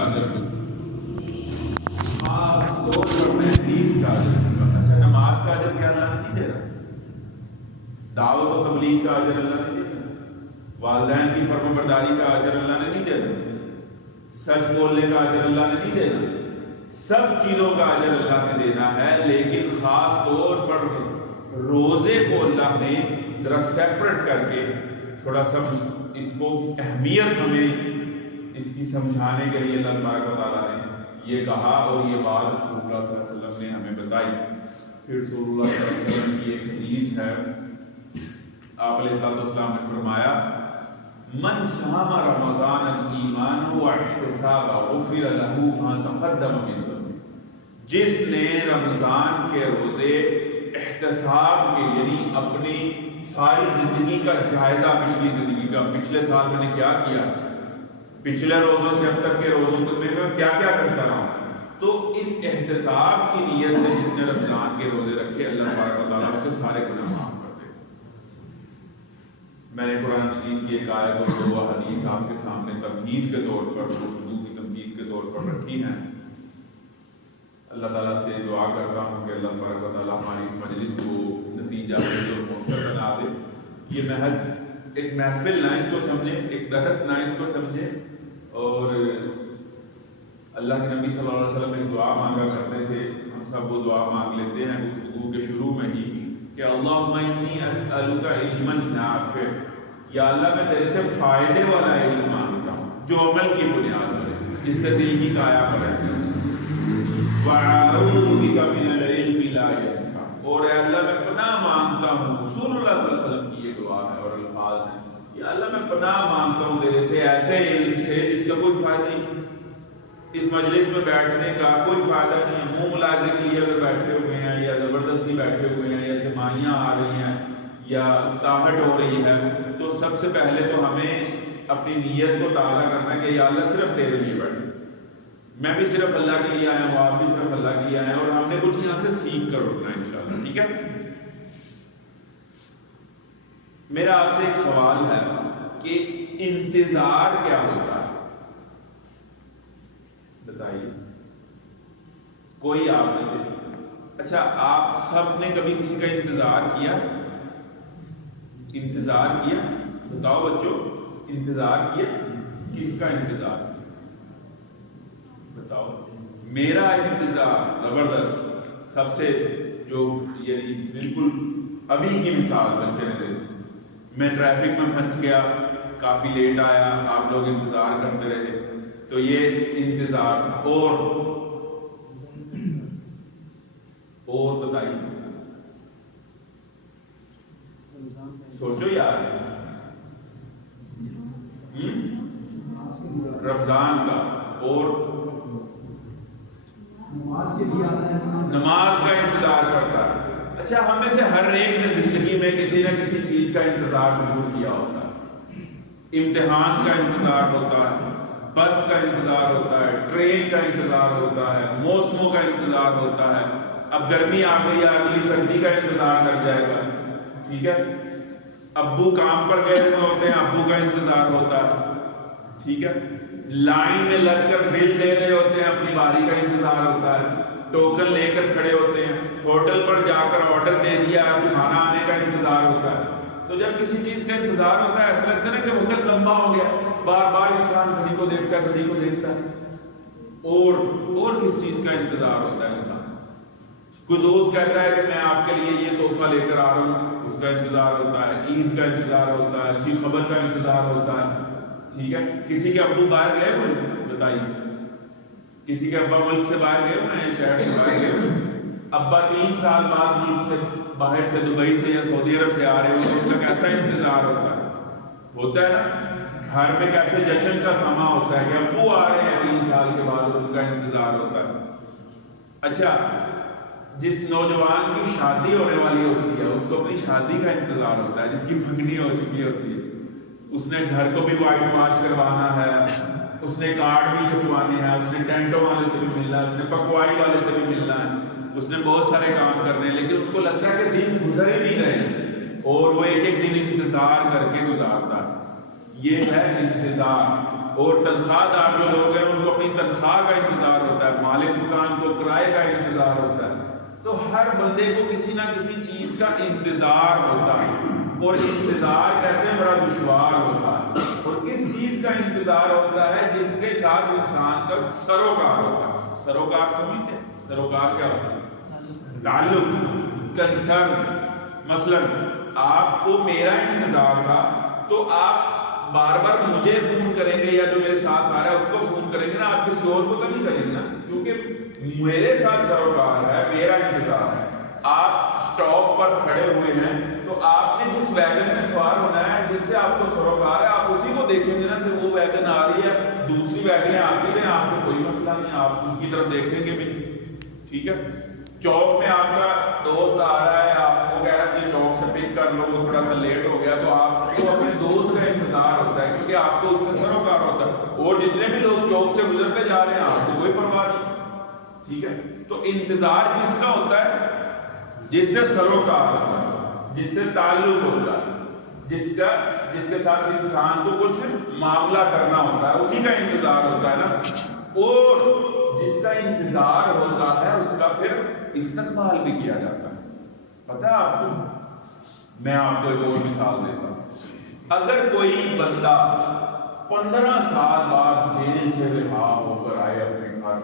اجر خاص طور پر محدث کا اجر. اچھا نماز کا اجر کیا اللہ نہیں دے رہا؟ دعوت و تبلیغ کا اجر اللہ نہیں دے رہا؟ والدین کی فرما برداری کا اجر اللہ نے نہیں دے رہا؟ سچ بولنے کا اجر اللہ نے نہیں دینا؟ سب چیزوں کا اجر اللہ نے دینا ہے، لیکن خاص طور پر روزے کو اللہ نے ذرا سیپریٹ کر کے تھوڑا سا اس کو اہمیت ہمیں اس کی سمجھانے کے لیے اللہ تبارک و تعالیٰ نے یہ کہا، اور یہ بات رسول اللہ صلی اللہ علیہ وسلم نے ہمیں بتائی. پھر رسول اللہ صلی اللہ علیہ وسلم کی ایک حدیث ہے، آپ علیہ السلام نے فرمایا من صام رمضان ایمانا واحتسابا غفر له ما تقدم من ذنبه. جس نے رمضان کے روزے احتساب کے یعنی اپنی ساری زندگی کا جائزہ، پچھلی زندگی کا، پچھلے سال میں نے کیا کیا، پچھلے روزوں سے اب تک کے روزوں تک میں کیا کیا کرتا رہا ہوں، تو اس احتساب کی نیت سے جس نے رمضان کے روزے رکھے اللہ تبارک و تعالیٰ اس کے سارے گناہ معاف کر دے. میں نے قرآن مجید کی ایک آیت اور دو حدیث آپ کے سامنے تمہید کے طور پر، گفتگو کی تمہید کے طور پر رکھی ہیں. اللہ تعالیٰ سے دعا کرتا ہوں کہ اللہ تبارک و تعالیٰ ہماری اس مجلس کو نتیجہ دے اور مؤثر بنا دے. یہ محض ایک محفل نہ اس کو سمجھیں، ایک درس نہ اس کو سمجھیں. اور اللہ کے نبی صلی اللہ علیہ وسلم ایک دعا مانگا کرتے تھے، ہم سب وہ دعا مانگ لیتے ہیں گفتگو کے شروع میں ہی کہ اللہم انی اسألک علما نافع، یا اللہ میں تیرے سے فائدے والا علم مانگتا ہوں جو عمل کی بنیاد پر، جس سے دل کی کایا پر ہے. وَأَعُوذُ بِكَ مِنَ الْعِلْمِ لَا يَنفَعُ، اور اے اللہ میں پناہ مانگتا ہوں، رسول اللہ صلی اللہ علیہ وسلم کی یہ دعا ہے اور الفاظ ہیں، یا اللہ میں پناہ مانگتا ہوں تیرے سے ایسے علم سے جس کا کوئی فائدہ نہیں، اس مجلس میں بیٹھنے کا کوئی فائدہ نہیں ہے، منہ ملازے کے لیے اگر بیٹھے ہوئے ہیں یا زبردستی بیٹھے ہوئے ہیں یا جمائیاں آ رہی ہیں یا اکتاہٹ ہو رہی ہے، تو سب سے پہلے تو ہمیں اپنی نیت کو تازہ کرنا ہے کہ یا اللہ صرف تیرے لیے بیٹھے، میں بھی صرف اللہ کے لیے آیا ہوں، آپ بھی صرف اللہ کے لیے آئے ہیں، اور ہم نے کچھ یہاں سے سیکھ کر اٹھنا ہے انشاءاللہ. ٹھیک ہے؟ میرا آپ سے ایک سوال ہے کہ انتظار کیا ہوتا ہے؟ بتائیے کوئی آپ میں سے. اچھا آپ سب نے کبھی کسی کا انتظار کیا؟ انتظار کیا؟ بتاؤ بچوں، انتظار کیا؟ کس کا انتظار؟ بتاؤ. میرا انتظار زبردست، سب سے جو یعنی بالکل ابھی کی مثال بچے نے دے. میں ٹریفک میں پھنس گیا، کافی لیٹ آیا، آپ لوگ انتظار کرتے رہے، تو یہ انتظار. اور بتائیے، سوچو یار. رمضان کا اور نماز کا انتظار کرتا ہے. اچھا ہم میں سے ہر ایک نے زندگی میں کسی نہ کسی چیز کا انتظار ضرور کیا ہوتا ہے. امتحان کا انتظار ہوتا ہے، بس کا انتظار ہوتا ہے، ٹرین کا انتظار ہوتا ہے، موسموں کا انتظار ہوتا ہے. اب گرمی آ گئی ہے، اگلی سردی کا انتظار لگ جائے گا. ٹھیک ہے؟ ابو کام پر گئے ہوئے ہوتے ہیں، ابو کا انتظار ہوتا ہے. ٹھیک ہے؟ لائن میں لگ کر بل دے رہے ہوتے ہیں، اپنی باری کا انتظار ہوتا ہے. ٹوکن لے کر کھڑے ہوتے ہیں، ہوٹل پر جا کر آرڈر دے دیا، کھانا آنے کا انتظار ہوتا ہے. تو جب کسی چیز کا انتظار ہوتا ہے ایسا لگتا ہے نا کہ وقت لمبا ہو گیا، بار بار انسان گھڑی کو دیکھتا ہے، گھڑی کو دیکھتا ہے. اور کس چیز کا انتظار ہوتا ہے انسان؟ کوئی دوست کہتا ہے کہ میں آپ کے لیے یہ تحفہ لے کر آ رہا ہوں، اس کا انتظار ہوتا ہے. عید کا انتظار ہوتا ہے، اچھی خبر کا انتظار ہوتا ہے. ٹھیک ہے؟ کسی کے ابو باہر گئے ہوئے؟ بتائیے. کسی کے ابا ملک سے باہر گئے ہوئے ہیں، شہر سے باہر گئے ہوئے؟ ابا 3 سال بعد ملک سے باہر سے دبئی سے یا سعودی عرب سے آ رہے ہو تو ان کا کیسا انتظار ہوتا ہے نا. گھر میں کیسے جشن کا سما ہوتا ہے کہ ابو آ رہے ہیں 3 سال کے بعد، ان کا انتظار ہوتا ہے. اچھا جس نوجوان کی شادی ہونے والی ہوتی ہے اس کو اپنی شادی کا انتظار ہوتا ہے، جس کی منگنی ہو چکی ہوتی ہے. اس نے گھر کو بھی وائٹ واش کروانا ہے، اس نے کارڈ بھی چھپوانے ہیں، اس نے ٹینٹوں والے سے بھی ملنا ہے، اس نے پکوائی والے سے بھی ملنا ہے، اس نے بہت سارے کام کرنے ہیں. لیکن اس کو لگتا ہے کہ دن گزرے بھی رہے اور وہ ایک ایک دن انتظار کر کے گزارتا ہے. یہ ہے انتظار. اور تنخواہ دار جو لوگ ہیں ان کو اپنی تنخواہ کا انتظار ہوتا ہے، مالک دکان کو کرائے کا انتظار ہوتا ہے۔ تو ہر بندے کو کسی نہ کسی چیز کا انتظار ہوتا ہے، اور انتظار کہتے ہیں بڑا دشوار ہوتا ہے۔ اور کس چیز کا انتظار ہوتا ہے؟ جس کے ساتھ انسان کا سروکار ہوتا ہے۔ سروکار سمجھتے ہیں؟ سروکار کیا ہوتا ہے؟ تعلق، کنسرن۔ مثلا آپ کو میرا انتظار تھا تو آپ بار بار مجھے فون کریں گے، یا جو میرے ساتھ آ رہا ہے اس کو فون کریں گے نا، آپ کسی اور کو تو نہیں کریں گے نا، کیونکہ میرے ساتھ سروکار ہے، میرا انتظار ہے۔ آپ سٹاپ پر کھڑے ہوئے ہیں تو آپ نے جس ویگن میں سوار ہونا ہے، جس سے آپ کو سروکار ہے، آپ اسی کو دیکھیں گے نا کہ وہ ویگن آ رہی ہے، دوسری ویگنیں آتی ہیں، آپ کو کوئی مسئلہ نہیں، آپ ان کی طرف دیکھیں گے بھی، ٹھیک ہے۔ چوک میں آپ کا دوست آ رہا ہے، آپ کو کہہ رہا ہے کہ چوک سے پک کر لو، وہ تھوڑا سا لیٹ ہو گیا، تو آپ کو اپنے دوست کا انتظار ہوتا ہے، کیونکہ آپ کو اس سے سروکار ہوتا ہے، اور جتنے بھی لوگ چوک سے گزرتے جا رہے ہیں آپ کو کوئی پرواہ نہیں، ٹھیک ہے۔ تو انتظار کس کا ہوتا ہے؟ جس سے سروکار ہوتا ہے، جس سے تعلق ہوتا ہے، جس کے ساتھ انسان کو کچھ معاملہ کرنا ہوتا ہے، اسی کا انتظار ہوتا ہے نا۔ اور جس کا انتظار ہوتا ہے اس کا پھر استقبال بھی کیا جاتا ہے۔ پتہ ہے آپ کو، میں آپ کو ایک اور مثال دیتا ہوں۔ اگر کوئی بندہ 15 سال بعد جیل سے رہا ہو کر آئے اپنے گھر،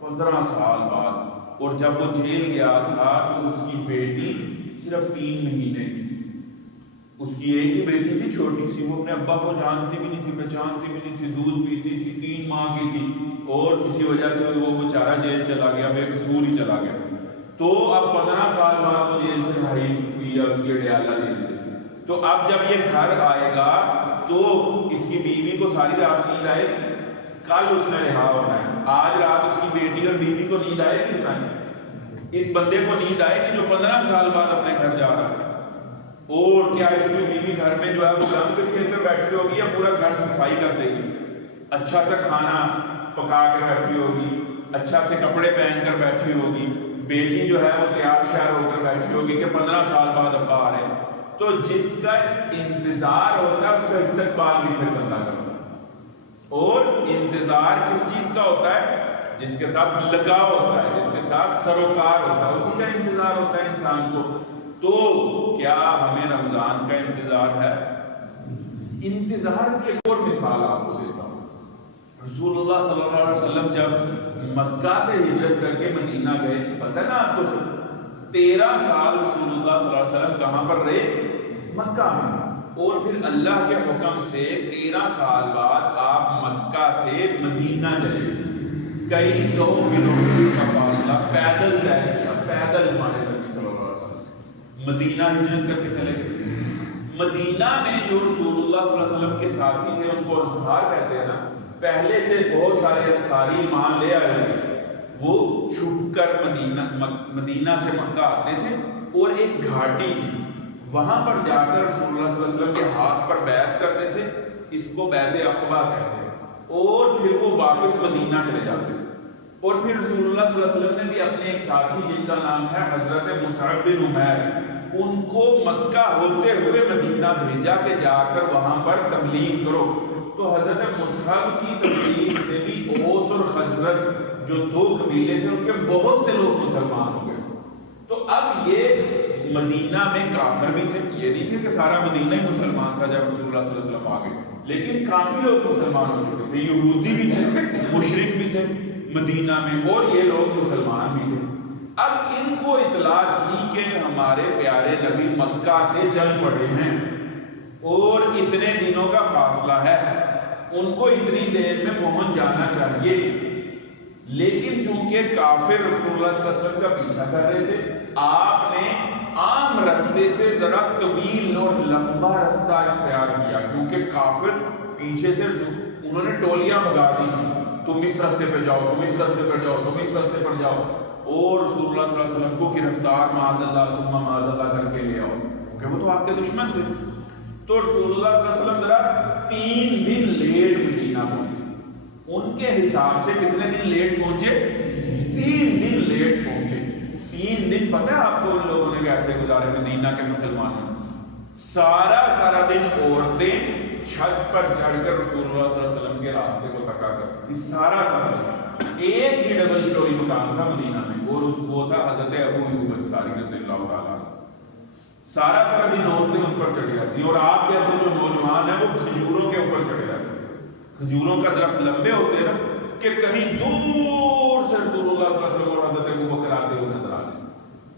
15 سال بعد، اور جب وہ جیل گیا تھا تو اس کی بیٹی صرف 3 مہینے کی تھی، اس کی ایک ہی بیٹی تھی چھوٹی سی، وہ اپنے ابا کو جانتی بھی نہیں تھی، پہچانتی بھی نہیں تھی، دودھ پیتی تھی، 3 ماہ کی تھی، اور کسی وجہ سے وہ بیچارہ جیل چلا گیا، بے قصور ہی چلا گیا۔ تو اب 15 سال بعد وہ جیل سے رہائی ہوئی ہے، اس کے ڈیالہ جیل سے۔ تو اب جب یہ گھر آئے گا تو اس کی بیوی کو ساری رات نیند آئے گی؟ کل اس نے رہا ہونا ہے، آج رات اس کی بیٹی اور بیوی کو نیند آئے گی؟ اس بندے کو نیند آئے گی جو 15 سال بعد اپنے گھر جا رہا ہے؟ اور کیا اس کی بیوی گھر میں جو ہے وہ رنگ کھیل کر بیٹھی ہوگی، یا پورا گھر صفائی کر دے گی، اچھا سا کھانا پکا کے بیٹھی ہوگی، اچھا سے کپڑے پہن کر بیٹھی ہوگی، بیٹی جو ہے وہ تیار شیار ہو کر بیٹھی ہوگی کہ 15 سال بعد ابا آ رہے ہیں؟ تو جس کا انتظار ہوتا ہے اس کا استقبال بھی پھر بندہ کرتا ہے۔ اور انتظار کس چیز کا ہوتا ہے؟ جس کے ساتھ لگاؤ ہوتا ہے، جس کے ساتھ سروکار ہوتا ہے، اسی کا انتظار ہوتا ہے انسان کو۔ تو کیا ہمیں رمضان کا انتظار ہے؟ انتظار کی ایک اور مثال آپ کو دیتا ہوں۔ رسول اللہ صلی اللہ علیہ وسلم جب مکہ سے ہجرت کر کے مدینہ گئے، پتہ نا آپ کو 13 سال رسول اللہ صلی اللہ علیہ وسلم کہاں پر رہے؟ مکہ میں۔ اور پھر اللہ کے حکم سے 13 سال بعد آپ مکہ سے مدینہ چلے، کئی 100 کلومیٹر کا فاصلہ پیدل طے کیا، پیدل ہمارے نبی صلی اللہ علیہ وسلم مدینہ ہجرت کر کے چلے گئے۔ مدینہ میں جو رسول اللہ صلی اللہ علیہ وسلم کے ساتھی تھے ان کو انصار کہتے ہیں نا، پہلے سے بہت سارے انصاری ایمان لے آئے ہوئے، وہ چھپ کر مدینہ سے مکہ آتے تھے، اور ایک گھاٹی تھی وہاں پر جا کر رسول اللہ صلی اللہ علیہ وسلم کے ہاتھ پر بیعت کرتے تھے، اس کو بیعت عقبہ کہتے ہیں، اور پھر وہ واپس مدینہ چلے جاتے تھے۔ اور پھر رسول اللہ صلی اللہ علیہ وسلم نے بھی اپنے ایک ساتھی جن کا نام ہے حضرت مصعب بن عمیر، ان کو مکہ ہوتے ہوئے مدینہ بھیجا کہ جا کر وہاں پر تبلیغ کرو۔ تو حضرت مصعب کی تبلیغ سے بھی اوس اور خزرج جو 2 قبیلے تھے ان کے بہت سے لوگ مسلمان ہو گئے۔ تو اب یہ مدینہ میں کافر بھی تھے، یہ نہیں تھے کہ سارا مدینہ ہی مسلمان تھا جب رسول اللہ صلی اللہ علیہ وسلم آ گئے، لیکن کافی لوگ مسلمان ہو چکے تھے، یہودی بھی تھے، مشرک بھی تھے مدینہ میں، اور یہ لوگ مسلمان بھی تھے۔ اب ان کو اطلاع تھی کہ ہمارے پیارے نبی مکہ سے چل پڑے ہیں اور اتنے دنوں کا فاصلہ ہے، ان کو اتنی دیر میں پہنچ جانا چاہیے، لیکن چونکہ کافر رسول اللہ صلی اللہ علیہ وسلم کا پیچھا کر رہے تھے، آپ نے عام رستے سے ذرا طویل اور لمبا رستہ اختیار کیا، کیونکہ کافر پیچھے سے انہوں نے ٹولیاں بگا دی تھی، تم اس رستے پہ جاؤ، تم اس رستے پر جاؤ، تم اس رستے پر جاؤ، اور رسول اللہ صلی اللہ علیہ وسلم کو گرفتار معاذ اللہ ثم معاذ اللہ کر کے لے آؤ، کیونکہ وہ تو آپ کے دشمن تھے۔ تو رسول اللہ صلی اللہ علیہ وسلم ذرا 3 دن لیٹ مدینہ پہنچے۔ ان کے حساب سے کتنے دن لیٹ پہنچے؟ 3 دن لیٹ پہنچے۔ 3 دن پتہ ہے آپ کو ان لوگوں نے کیسے گزارے مدینہ کے مسلمانوں؟ سارا دن عورتیں چھت پر چڑھ کر رسول اللہ صلی اللہ علیہ وسلم کے کے راستے کو تکا کرتی تھی. سارا سرحد ایک ہی ڈبل سٹوری مکان تھا مدینہ میں، اور وہ تھا حضرت ابو ایوب انصاری رضی اللہ تعالیٰ. سارا سرحدی عورتیں اس پر چڑھی جاتی ہیں، اور آپ جیسے جو نوجوان ہیں وہ کھجوروں کے اوپر چڑھے جاتے ہیں. کھجوروں کا درخت لمبے ہوتے ہیں نا کہ کہیں دور سے رسول اللہ صلی اللہ علیہ وسلم اور حضرت ابوبکر آتے ہوئے نظر آ جائیں.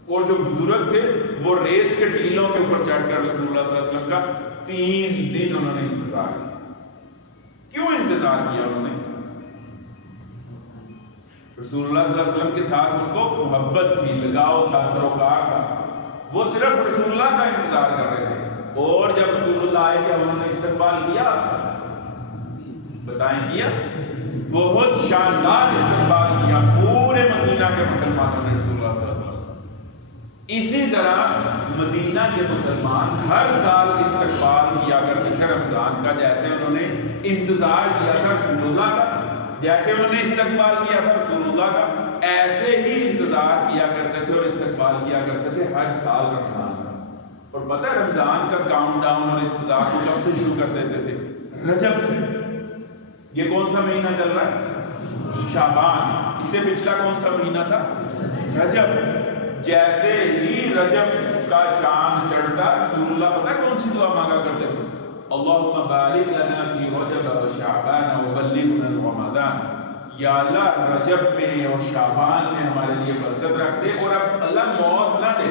اور جو بزرگ تھے وہ ریت کے ٹیلوں کے اوپر چڑھ کر رسول اللہ صلی اللہ علیہ وسلم کا 3 دن انہوں نے انتظار کیا. کیوں انتظار کیا انہوں نے؟ رسول اللہ صلی اللہ علیہ وسلم کے ساتھ ان کو محبت تھی، لگاؤ تھا، سروکار تھا. وہ صرف رسول اللہ کا انتظار کر رہے تھے. اور جب رسول اللہ آئے کہ انہوں نے استقبال کیا، بتائیں کیا، بہت شاندار استقبال کیا پورے مدینہ کے مسلمانوں نے رسول اللہ صلی اللہ علیہ وسلم. اسی طرح مدینہ کے مسلمان ہر سال استقبال کیا کرتے تھے رمضان کا، جیسے انہوں نے انتظار کیا تھا رسول اللہ کا، جیسے انہوں نے استقبال کیا تھا رسول اللہ کا، ایسے ہی انتظار کیا کرتے تھے اور استقبال کیا کرتے تھے ہر سال رمضان کا. اور پتہ ہے رمضان کا کاؤنٹ ڈاؤن اور انتظار کو کب سے شروع کر دیتے تھے؟ رجب سے. یہ کون سا مہینہ چل رہا ہے؟ شعبان. اس سے پچھلا کون سا مہینہ تھا؟ رجب. جیسے ہی رجب کا چاند چڑھتا رسول اللہ پتہ کون سی دعا مانگا کرتے تھے؟ اللہم بارک لنا فی رجب و شعبان وبلغنا رمضان. یا اللہ رجب میں اور شعبان میں ہمارے لیے برکت رکھ دے اور اب اللہ موت نہ دے.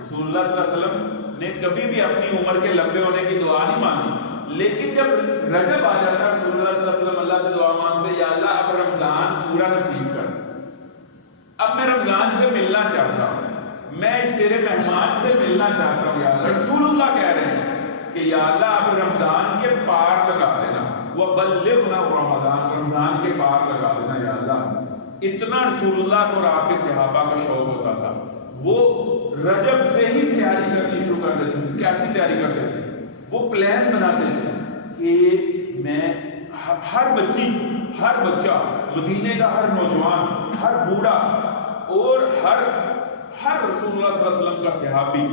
رسول اللہ صلی اللہ علیہ وسلم نے کبھی بھی اپنی عمر کے لمبے ہونے کی دعا نہیں مانگی، لیکن جب رجب آ جاتا رسول اللہ صلی اللہ علیہ وسلم اللہ سے دعا مانگتے، یا اللہ اب رمضان پورا نصیب کر، اب میں رمضان سے ملنا چاہتا ہوں، میں اس تیرے مہمان سے ملنا چاہتا ہوں. یا اللہ رسول اللہ کہہ رہے ہیں کہ یا اللہ اب رمضان کے پار لگا دینا، وبلغنا رمضان، رمضان کے پار لگا دینا یا اللہ. اتنا رسول اللہ کو اور آپ کے صحابہ کا شوق ہوتا تھا. وہ رجب سے ہی تیاری کرنی شروع کر دیتے تھے. کیسی تیاری کرتے تھے؟ وہ پلان بناتے تھے کہ میں ہر بچی، ہر بچہ، مدینے کا ہر نوجوان، ہر بوڑھا اور ہر رسول اللہ صلی اللہ علیہ وسلم کا صحابی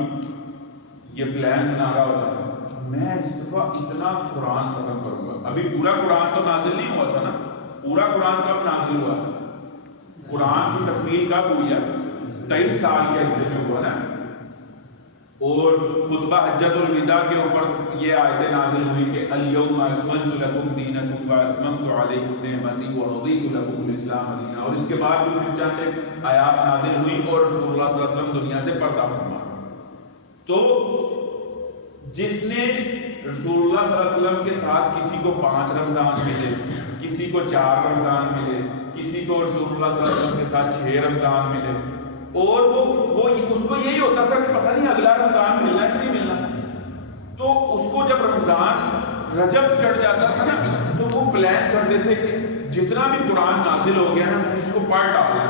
یہ پلان بنا رہا ہوتا تھا، میں اس دفعہ اتنا قرآن ختم کروں گا. ابھی پورا قرآن تو نازل نہیں ہوا تھا نا. پورا قرآن کب نازل ہوا؟ قرآن کی تکمیل کب ہوئی ہے؟ 23 سال کے عرصے میں ہوا نا. اور خطبہ حجۃ الوداع کے اوپر یہ آیتیں نازل ہوئی کہ الیوم اکملت لکم دینکم واتممت علیکم نعمتی ورضیت لکم الاسلام دینا. اور اس کے بعد بھی پھر چند آیات نازل ہوئی اور رسول اللہ صلی اللہ علیہ وسلم دنیا سے پردہ فرما. تو جس نے رسول اللہ صلی اللہ علیہ وسلم کے ساتھ کسی کو 5 رمضان ملے، کسی کو 4 رمضان ملے، کسی کو رسول اللہ صلی اللہ علیہ وسلم کے ساتھ 6 رمضان ملے، اور وہ اس کو یہی ہوتا تھا کہ پتہ نہیں اگلا رمضان ملنا ہے کہ نہیں ملنا. تو اس کو جب رمضان رجب چڑھ جاتا تھا نا تو وہ پلان کرتے تھے کہ جتنا بھی قرآن نازل ہو گیا نا میں اس کو پڑھ ڈالنا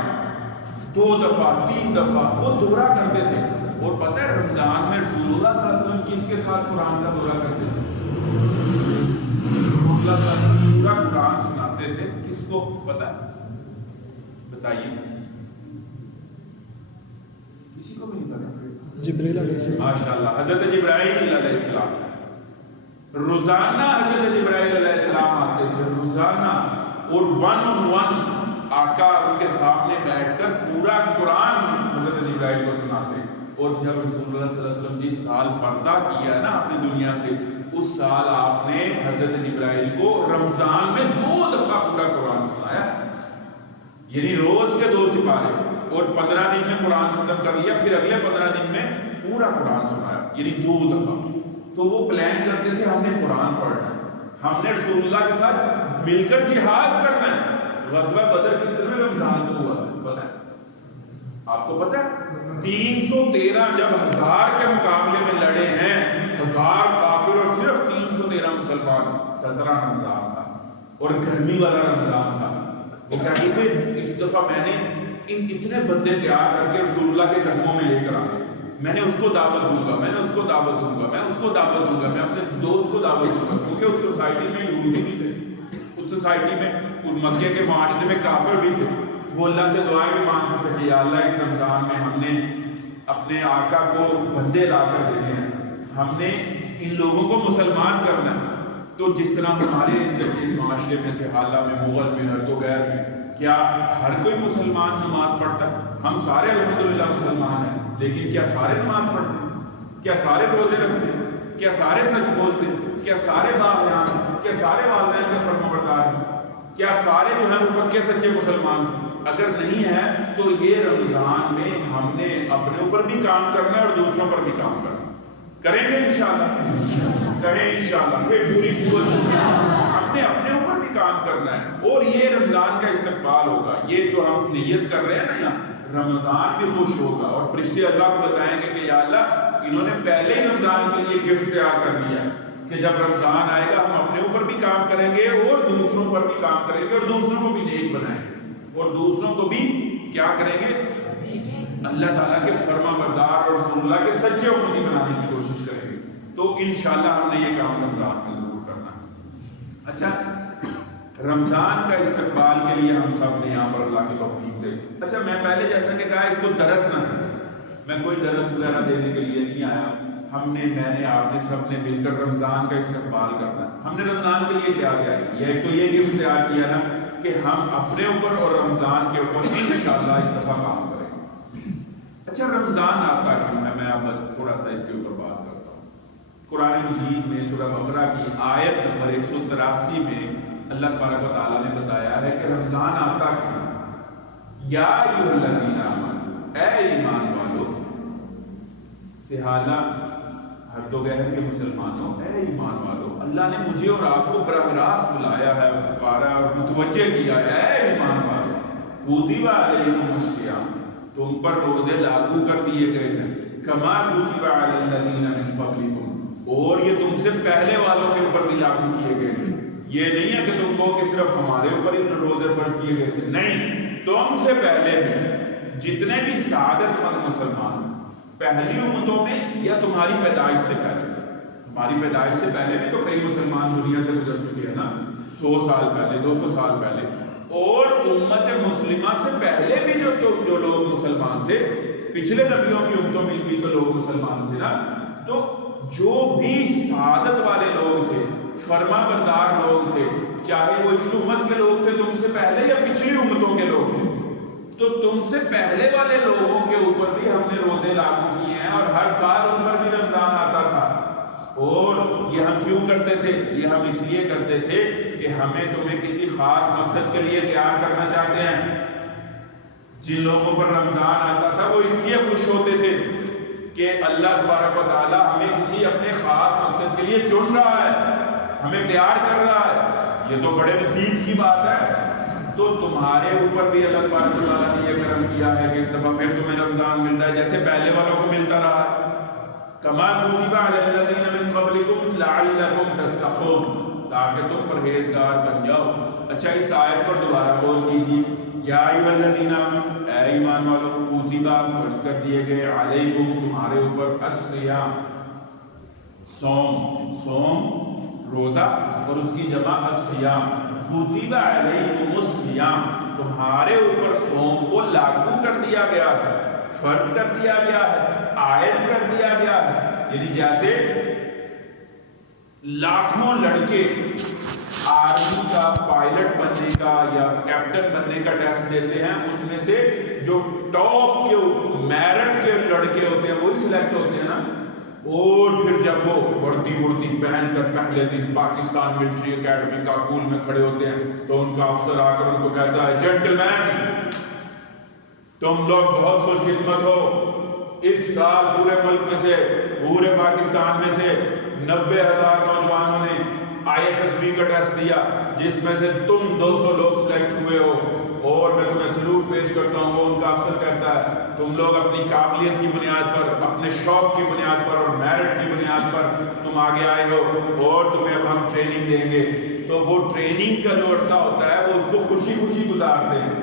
2 دفعہ 3 دفعہ وہ دورہ کرتے تھے. اور پتہ ہے رمضان میں رسول اللہ صلی اللہ علیہ وسلم کس کے ساتھ قرآن کا دورہ کرتے تھے؟ رسول اللہ صلی اللہ علیہ وسلم پورا قرآن سناتے تھے. کس کو پتہ ہے؟ بتائیے. کسی کو بھی نہیں پتا. جبرائیل علیہ السلام. ماشاءاللہ حضرت جبرائیل علیہ السلام. روزانہ حضرت جبرائیل علیہ السلام آتے تھے روزانہ، اور 1 on 1 آقا ان کے سامنے بیٹھ کر پورا قرآن حضرت جبرائیل کو سناتے. اور جب رسول اللہ صلی اللہ علیہ وسلم جس سال پردہ کیا نا اپنی دنیا سے، اس سال آپ نے حضرت جبرائیل کو رمضان میں 2 دفعہ پورا قرآن سنایا. یعنی روز کے 2 سپارے، اور 15 دن میں قرآن ختم کر لیا، پھر اگلے 15 دن میں پورا قرآن سنایا، یعنی 2 دفعہ. تو وہ پلان کرتے تھے ہم نے قرآن پڑھنا ہے، ہم نے رسول اللہ کے ساتھ مل کر جہاد کرنا ہے. غزوہ بدر کتنے رمضان کو ہوا پتہ ہے آپ کو؟ پتہ ہے 313 جب 1000 کے مقابلے میں لڑے ہیں، 1000 کافر اور صرف 313 مسلمان. 17 رمضان تھا اور گرمی والا رمضان تھا. وہ کہتے تھے اس دفعہ میں نے اتنے بندے تیار کر کے رسول اللہ کے قدموں میں لے کر آئے، میں نے اس کو دعوت دوں گا، میں نے اس کو دعوت دوں گا، میں اس کو دعوت دوں گا، میں اپنے دوست کو دعوت دوں گا. کیونکہ اس سوسائٹی میں یہودی بھی تھے، اس سوسائٹی میں مکے کے معاشرے میں کافر بھی تھے. وہ اللہ سے دعائیں بھی مانگتے تھے کہ یا اللہ اس رمضان میں ہم نے اپنے آقا کو بندے لا کر دینے ہیں، ہم نے ان لوگوں کو مسلمان کرنا ہے. تو جس طرح ہمارے اس معاشرے میں سے حالہ میں، مغل میں، ہر تو غیر میں، کیا ہر کوئی مسلمان نماز پڑھتا ہے؟ ہم سارے الحمدللہ مسلمان ہیں، لیکن کیا سارے نماز پڑھتے ہیں؟ کیا سارے روزے رکھتے ہیں؟ کیا سارے سچ بولتے ہیں؟ کیا سارے باحیان ہیں؟ کیا سارے والدین کا فرما بردار ہیں؟ کیا سارے جو ہیں وہ پکے سچے مسلمان ہیں؟ اگر نہیں ہے تو یہ رمضان میں ہم نے اپنے اوپر بھی کام کرنا ہے اور دوسروں پر بھی کام کرنا ہے۔ کریں گے انشاءاللہ؟ کریں انشاءاللہ، پھر پوری قوت ہم نے اپنے اوپر بھی کام کرنا ہے، اور یہ رمضان کا استقبال ہوگا۔ یہ جو ہم نیت کر رہے ہیں نا یہاں، رمضان بھی خوش ہوگا اور فرشتے اللہ کو بتائیں گے کہ یا اللہ، انہوں نے پہلے ہی رمضان کے لیے گفٹ تیار کر دیا کہ جب رمضان آئے گا ہم اپنے اوپر بھی کام کریں گے اور دوسروں پر بھی کام کریں گے، اور دوسروں کو بھی نیک بنائیں گے، اور دوسروں کو بھی کیا کریں گے؟ اللہ تعالیٰ کے فرما بردار اور رسول اللہ کے سچے امتی بنانے کی کوشش کریں گے۔ تو انشاءاللہ ہم نے یہ کام رمضان میں ضرور کرنا ہے۔ اچھا، رمضان کا استقبال کے لیے ہم سب نے یہاں پر اللہ کی توفیق سے، اچھا میں پہلے جیسا کہ کہا اس کو درس نہ سمجھیں، میں کوئی درس وغیرہ دینے کے لیے نہیں آیا۔ ہم نے، میں نے، آپ نے، سب نے مل کر رمضان کا استقبال کرنا ہے۔ ہم نے رمضان کے لیے کیا کیا ہے؟ یہ تو یہ گفٹ تیار کیا نا کہ ہم اپنے اوپر اور رمضان کے اوپر انشاءاللہ اس دفعہ کام کریں گے۔ اچھا، رمضان آتا کیوں ہے؟ میں اب بس تھوڑا سا اس کے اوپر بات کرتا ہوں۔ قرآن مجید میں سورہ بقرہ کی آیت نمبر 183 میں اللہ تبارک و تعالیٰ نے بتایا ہے کہ رمضان آتا کیوں؟ یا ایھا الذین آمنوا، اے ایمان والو، سے حالہ ہر دو غیر کے مسلمانوں، اے ایمان والو، اللہ نے مجھے اور آپ کو براہ راست بلایا ہے، پکارا اور متوجہ کیا ہے، اے ایمان والو، کتب علیکم الصیام، تم پر روزے لاگو کر دیے گئے ہیں، کما کتب علی الذین من قبلکم، اور یہ تم سے پہلے والوں کے اوپر بھی لاگو کیے گئے ہیں۔ یہ نہیں ہے کہ تم کو کہ صرف ہمارے اوپر ہی روزے فرض کیے گئے تھے، نہیں، تم سے پہلے بھی جتنے بھی سعادت مند مسلمان پہلی امتوں میں یا تمہاری پیدائش سے پہلے، ہماری پیدائش سے پہلے بھی تو کئی مسلمان دنیا سے گزر چکے ہیں نا، 100 سال پہلے، 200 سال پہلے، اور امت مسلمہ سے پہلے بھی جو لوگ مسلمان تھے، پچھلے نبیوں کی امتوں میں بھی تو لوگ مسلمان تھے نا۔ تو جو بھی سعادت والے لوگ تھے، فرما بردار لوگ تھے، چاہے وہ اس امت کے لوگ تھے تم سے پہلے یا پچھلی امتوں کے لوگ تھے، تو تم سے پہلے والے لوگوں کے اوپر بھی ہم نے روزے لاگو کیے ہیں، اور ہر سال ان پر بھی رمضان آتا تھا۔ اور یہ ہم کیوں کرتے تھے؟ یہ ہم اس لیے کرتے تھے کہ ہمیں تمہیں کسی خاص مقصد کے لیے تیار کرنا چاہتے ہیں۔ جن لوگوں پر رمضان آتا تھا وہ اس لیے خوش ہوتے تھے کہ اللہ تبارک و تعالیٰ ہمیں کسی اپنے خاص مقصد کے لیے چن رہا ہے، ہمیں تیار کر رہا ہے۔ یہ تو بڑے نصیب کی بات ہے۔ تو تمہارے اوپر بھی اللہ تبارک و تعالیٰ نے یہ کرم کیا ہے کہ اس دفعہ پھر تمہیں رمضان مل رہا ہے، جیسے پہلے والوں کو ملتا رہا ہے۔ کما کتب علی الذین من قبلکم لعلکم تتقون، تاکہ تم پرہیزگار بن جاؤ۔ اچھا، اس آیت پر دوبارہ غور کیجیے، یا ایھا الذین آمنوا، اے ایمان والو، کتب فرض کر دیے گئے، علیکم تمہارے اوپر، الصیام صوم روزہ، اور اس کی جمع الصیام، کتب علیکم الصیام، تمہارے اوپر صوم کو لاگو کر دیا گیا ہے، فرض کر دیا گیا ہے، عائد کر دیا گیا ہے۔ یعنی جیسے لاکھوں لڑکے آرمی کا پائلٹ بننے کا یا کیپٹن بننے کا ٹیسٹ دیتے ہیں، ان میں سے جو ٹاپ کے میرٹ کے لڑکے ہوتے ہیں وہی سلیکٹ ہوتے ہیں نا، اور پھر جب وہ وردی پہن کر پہلے دن پاکستان ملٹری اکیڈمی کابل میں کھڑے ہوتے ہیں تو ان کا افسر آ کر ان کو کہتا ہے، جینٹل مین، تم لوگ بہت خوش قسمت ہو، اس سال پورے ملک میں سے، پورے پاکستان میں سے 90,000 نوجوانوں نے ISSB کا ٹیسٹ دیا، جس میں سے تم 200 لوگ سلیکٹ ہوئے ہو، اور میں تمہیں سلوٹ پیش کرتا ہوں۔ وہ ان کا افسر کہتا ہے، تم لوگ اپنی قابلیت کی بنیاد پر، اپنے شوق کی بنیاد پر اور میرٹ کی بنیاد پر تم آگے آئے ہو، اور تمہیں اب ہم ٹریننگ دیں گے۔ تو وہ ٹریننگ کا جو عرصہ ہوتا ہے وہ اس کو خوشی خوشی گزارتے ہیں،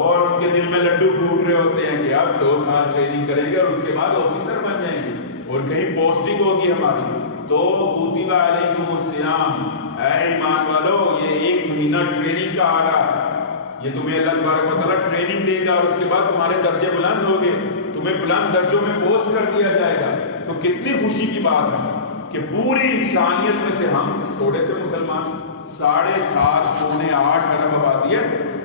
اور ان کے دل میں لڈو پھوٹ رہے ہوتے ہیں کہ اب 2 سال ٹریننگ کریں گے اور اس کے بعد آفیسر بن جائیں گے اور کہیں پوسٹنگ ہوگی ہماری۔ تو کتب علیکم الصیام، اے ایمان والو، یہ 1 مہینہ ٹریننگ کا آ رہا ہے، یہ تمہیں اللہ تبارک و تعالیٰ ٹریننگ دے گا، اور اس کے بعد تمہارے درجے بلند ہوں گے، تمہیں بلند درجوں میں پوسٹ کر دیا جائے گا۔ تو کتنی خوشی کی بات ہے کہ پوری انسانیت میں سے ہم تھوڑے سے مسلمان 7.5 پونے 8 ارب آبادی ہے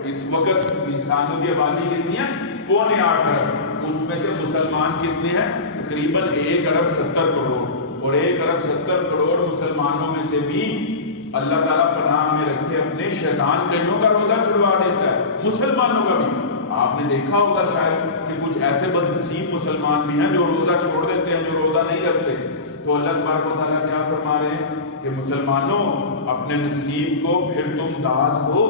اس وقت، انسانوں کی آبادی کتنی ہے؟ پونے 8 ارب، اس میں سے مسلمان کتنے ہیں؟ تقریباً 1 ارب 70 کروڑ، اور 1 ارب 70 کروڑ مسلمانوں میں سے بھی اللہ تعالیٰ پناہ میں رکھے اپنے شیطان کئیوں کا روزہ چھڑوا دیتا ہے، مسلمانوں کا بھی۔ آپ نے دیکھا ہوگا شاید کہ کچھ ایسے بدنصیب مسلمان بھی ہیں جو روزہ چھوڑ دیتے ہیں، جو روزہ نہیں رکھتے۔ تو اللہ تبارک و تعالیٰ کیا فرما رہے ہیں کہ مسلمانوں اپنے نصیب کو پھر تم داد دو،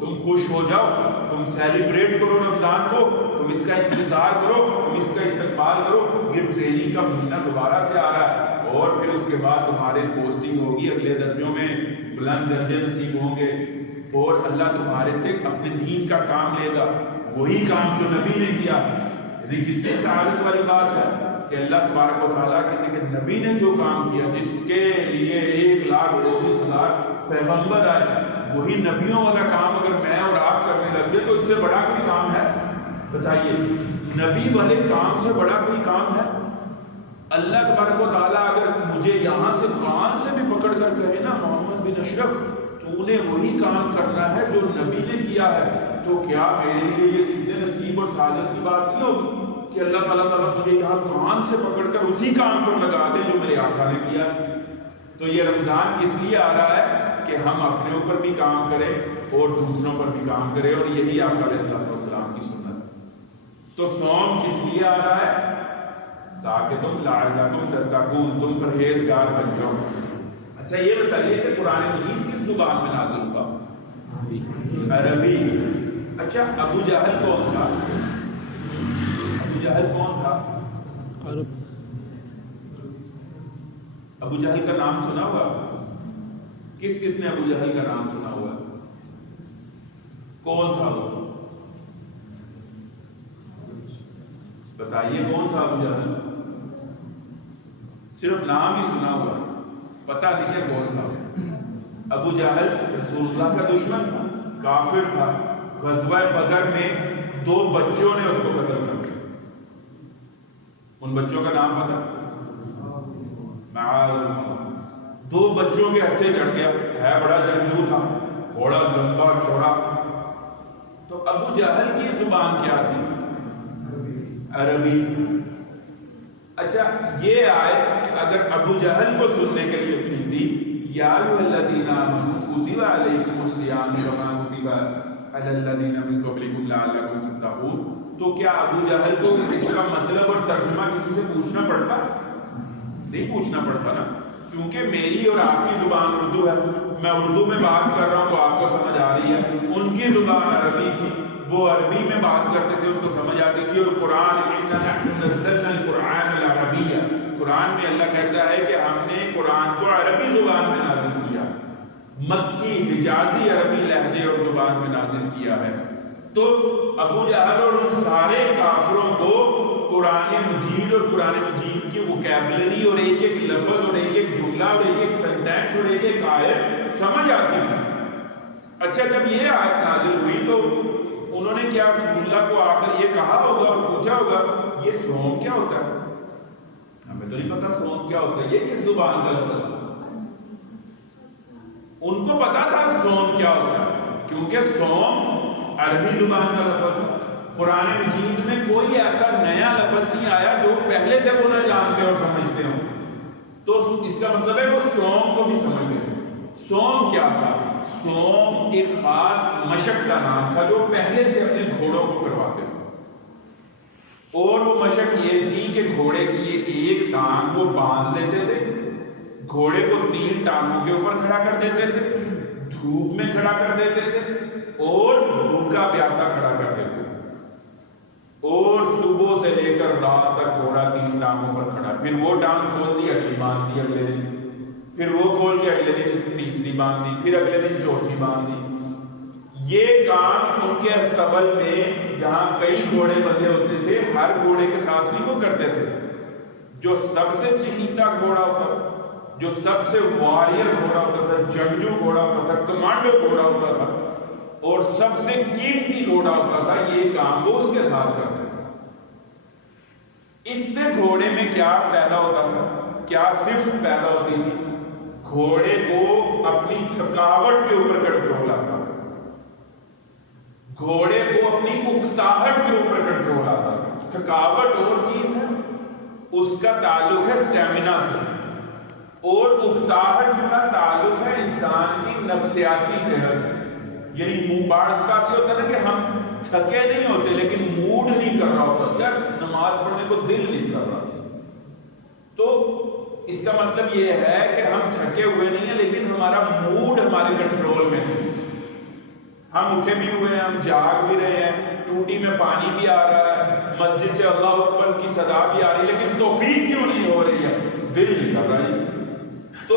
تم خوش ہو جاؤ، تم سیلیبریٹ کرو رمضان کو، تم اس کا انتظار کرو، تم اس کا استقبال کرو۔ یہ ٹریننگ کا مہینہ دوبارہ سے آ رہا ہے، اور پھر اس کے بعد تمہارے پوسٹنگ ہوگی، اگلے درجوں میں بلند درجے نصیب ہوں گے، اور اللہ تمہارے سے اپنے دین کا کام لے گا، وہی کام جو نبی نے کیا۔ یہ کتنی سعادت والی بات ہے کہ اللہ تبارک و تعالیٰ کے نبی نے جو کام کیا، جس کے لیے 1,24,000 پیغمبر آئے، وہی نبیوں والا کام اگر میں اور آپ کرنے لگ گئے تو اس سے بڑا کوئی کام ہے؟ بتائیے، نبی والے کام سے بڑا کوئی کام ہے؟ اللہ تبارک و تعالیٰ اگر مجھے یہاں سے کان سے بھی پکڑ کر کہے نا محمد بن اشرف تو نے وہی کام کرنا ہے جو نبی نے کیا ہے، تو کیا میرے لیے یہ اتنے نصیب اور سعادت کی بات نہیں ہوگی کہ اللہ تعالیٰ مجھے یہاں کان سے پکڑ کر اسی کام پر لگا دے جو میرے آقا نے کیا؟ تو یہ رمضان کس لیے آ رہا ہے کہ ہم اپنے اوپر بھی کام کریں اور دوسروں پر بھی کام کریں، اور یہی آقا علیہ السلام کی سنت ہے۔ تو صوم کس لیے آ رہا ہے؟ تاکہ تم لعلکم تتقون، تم پرہیزگار بن جاؤ۔ اچھا یہ بتائیے کہ قرآن مجید کس زبان میں نازل ہوا؟ عربی۔ اچھا ابو جہل کون تھا؟ ابو جہل کون تھا؟ عرب۔ ابو جہل کا نام سنا ہوا؟ کس کس نے ابو جہل کا نام سنا ہوا؟ کون تھا وہ؟ بتائیے کون تھا ابو جہل؟ صرف نام ہی سنا ہوا، پتہ نہیں ہے کون تھا۔ ابو جہل رسول اللہ کا دشمن تھا، کافر تھا۔ غزوہ بدر میں 2 بچوں نے اس کو قتل کر دیا۔ ان بچوں کا نام پتہ؟ معاذ 2 بچوں کے ہتھے چڑھ گیا، ہے بڑا جنگجو تھا، گھوڑا لمبا چوڑا۔ تو ابو جہل کی زبان کیا تھی؟ عربی۔ اچھا یہ آیت اگر ابو جہل کو سننے کے لیے ملتی، یا ایھا الذین آمنوا کتب علیکم الصیام کما کتب علی الذین من قبلکم لعلکم تتقون، تو کیا ابو جہل کو اس کا مطلب اور ترجمہ کسی سے پوچھنا پڑتا؟ نہیں پوچھنا پڑتا نا، کیونکہ میری اور آپ کی زبان اردو ہے، میں اردو میں بات کر رہا ہوں تو آپ کو سمجھ آ رہی ہے، ان کی زبان عربی تھی، وہ عربی میں بات کرتے تھے، ان کو سمجھ آتی تھی۔ اور قرآن اِنَّا نَحْنُ نَزَّلْنَا الْقُرْآنَ الْعَرَبِيَّ، قرآن میں اللہ کہتا ہے کہ ہم نے قرآن کو عربی زبان میں نازل کیا، مکی حجازی عربی لہجے اور زبان میں نازل کیا ہے۔ تو ابو جہل اور ان سارے کافروں کو قرآن مجید اور قرآن مجید کی وکیبلری اور ایک ایک لفظ اور ایک ایک جملہ اور ایک ایک سینٹینس اور ایک ایک آیت سمجھ آتی تھی۔ اچھا جب یہ آیت نازل ہوئی تو انہوں نے کیا رسول اللہ کو آ کر یہ کہا ہوگا اور پوچھا ہوگا یہ صوم کیا ہوتا ہے؟ ہمیں تو نہیں پتا صوم کیا ہوتا ہے، یہ کس زبان کا لفظ ہے؟ ان کو پتا تھا کہ صوم کیا ہوتا ہے، کیونکہ صوم عربی زبان کا لفظ ہے۔ قرآن مجید میں کوئی ایسا نیا لفظ نہیں آیا جو پہلے سے وہ نہ جانتے اور سمجھتے ہوں، تو اس کا مطلب ہے وہ صوم کو بھی سمجھتے ہیں۔ صوم کیا تھا؟ صوم ایک خاص مشق کا نام تھا جو پہلے سے اپنے گھوڑوں کو کرواتے تھے، اور وہ مشق یہ تھی کہ گھوڑے کی یہ ایک ٹانگ وہ باندھ لیتے تھے، گھوڑے کو 3 ٹانگوں کے اوپر کھڑا کر دیتے تھے، دھوپ میں کھڑا کر دیتے تھے اور بھوکا پیاسا کھڑا کر دیتے تھے، اور صبح سے لے کر رات تک گھوڑا 3 ٹانگوں پر کھڑا، پھر وہ ٹانگ کھول دی، اگلی باندھ دی اگلے دن، پھر وہ کھول کے اگلے دن تیسری باندھ دی، پھر اگلے دن چوتھی باندھ دی۔ یہ کام ان کے استبل میں جہاں کئی گھوڑے بندھے ہوتے تھے، ہر گھوڑے کے ساتھ بھی وہ کرتے تھے۔ جو سب سے چکیتا گھوڑا ہوتا تھا، جو سب سے واریر گھوڑا ہوتا تھا، جنگجو گھوڑا ہوتا تھا، کمانڈو گھوڑا ہوتا تھا، اور سب سے قیمتی گھوڑا ہوتا تھا، یہ کام وہ اس کے ساتھ کرتے تھے۔ اس سے گھوڑے میں کیا پیدا ہوتا تھا؟ کیا صفت پیدا ہوتی تھی؟ گھوڑے کو اپنی تھکاوٹ کے اوپر کنٹرول آتا تھا، گھوڑے کو اپنی اکتاہٹ کے اوپر کنٹرول آتا تھا۔ تھکاوٹ اور چیز ہے، اس کا تعلق ہے سٹیمنا سے، اور اکتاہٹ کا تعلق ہے انسان کی نفسیاتی صحت سے۔ یعنی بعض کا یہ ہوتا ہے نا کہ ہم تھکے نہیں ہوتے لیکن موڈ نہیں کر رہا ہوتا، یار نماز پڑھنے کو دل نہیں کر رہا، تو اس کا مطلب یہ ہے کہ ہم تھکے ہوئے نہیں ہیں لیکن ہمارا موڈ ہمارے کنٹرول میں نہیں، ہم اٹھے بھی ہوئے ہیں، ہم جاگ بھی رہے ہیں، ٹوٹی میں پانی بھی آ رہا ہے، مسجد سے اللہ اکبر کی صدا بھی آ رہی ہے، لیکن توفیق کیوں نہیں ہو رہی ہے؟ دل نہیں کر رہا ہے۔ تو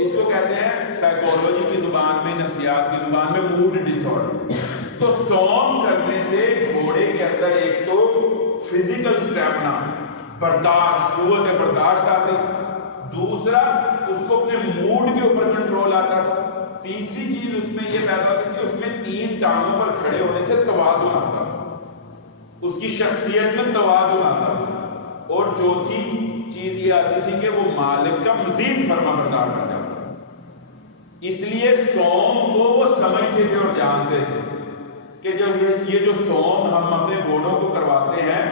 اس کو کہتے ہیں سائیکالوجی کی زبان میں، نفسیات کی زبان میں موڈ ڈس آرڈر۔ تو سوم کرنے سے گھوڑے کے اندر ایک تو فزیکل سٹیمنا، برداشت، قوت برداشت آتی تھی، دوسرا اس کو اپنے موڈ کے اوپر کنٹرول آتا تھا، تیسری چیز اس میں یہ پیدا ہوتی تھی، اس میں 3 ٹانگوں پر کھڑے ہونے سے توازن آتا تھا، اس کی شخصیت میں توازن آتا تھا، اور چوتھی چیز یہ آتی تھی کہ وہ مالک کا مزید فرما بردار بن جاتا۔ اس لیے سوم کو وہ سمجھتے تھے اور جانتے تھے کہ یہ جو سوم ہم اپنے گھوڑوں کو کرواتے ہیں،